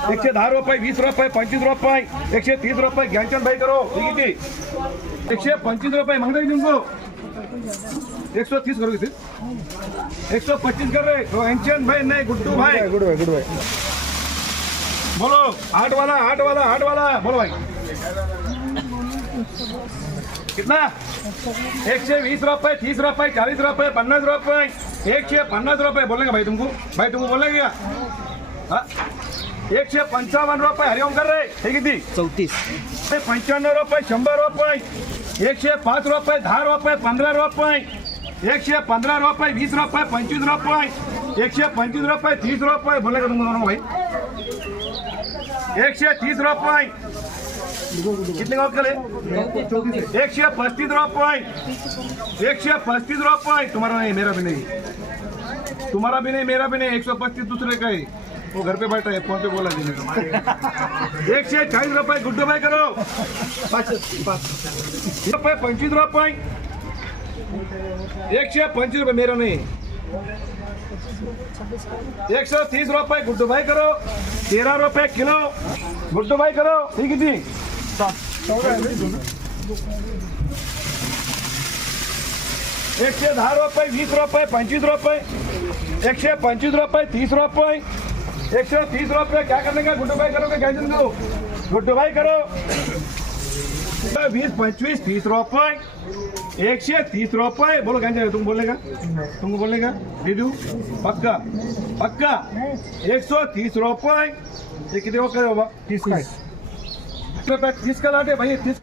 एकशे दहा रुपये वीस रुपये पंचवीस रुपये एकशे तीस रुपये घ्यायचं भाई करो हे किती एकशे पंचवीस रुपये मागणार तुमको एक सौ तीस करो किती एक सौ पच्चीस कर रहे तो एंशन भाई नहीं गुड्डू भाई। गुड भाई गुड भाई बोलो आठ वाला आठ वाला आठ वाला बोलो भाई। कितना? एक एकशे वीस रुपये तीस रुपये चालीस रुपये पन्नास रुपये एकशे पन्नास रुपये बोलेंगे भाई तुमको। भाई तुमको बोलेंगे क्या? हाँ? एकशे पंचावन्न रुपये हरिओम कर रहे। हे किती चौतीस। ते पंच्याण्णव रुपये शंभर रुपये एकशे पाच रुपये दहा रुपये पंधरा रुपये एकशे पंधरा रुपये वीस रुपये पंचवीस रुपये एकशे पंचवीस रुपये तीस रुपये बोले का तुमको दोनों भाई। एकशे तीस रुपये कितने का कल एकशे पस्तीस रुपये एकशे पस्तीस रुपये तुम्हारा नहीं मेरा भी नहीं। तुम्हारा भी नहीं मेरा भी नहीं। एक सौ पस्तीस दूसरे का ही। वो घर पे बैठा है, फ़ोन पे बोला देने का एक से चाळीस रुपये गुड्डू भाई करो। रुपये पंचवीस रुपये एकशे पंचवीस रुपये मेरा नहीं। एक सौ तीस रुपये गुड्डू भाई करो। तेरह रुपये किलो गुड्डू भाई करो। ठीक किती एकशे दहा रुपये वीस रुपये पंचवीस रुपये एकशे पंचवीस रुपये तीस रुपये एक सौ तीस रुपये क्या करने का? गुड्डू भाई करोगे, क्या दो गुड्डू भाई करो। बीस पंचवीस तीस रुपये एकशे तीस रुपये बोलो, क्या तुम बोलेगा तुमको बोलेगा दीदू, पक्का? पक्का? एक सौ तीस रुपये ये कितने तीस रुपये तीस का लाटे, भाई, तीस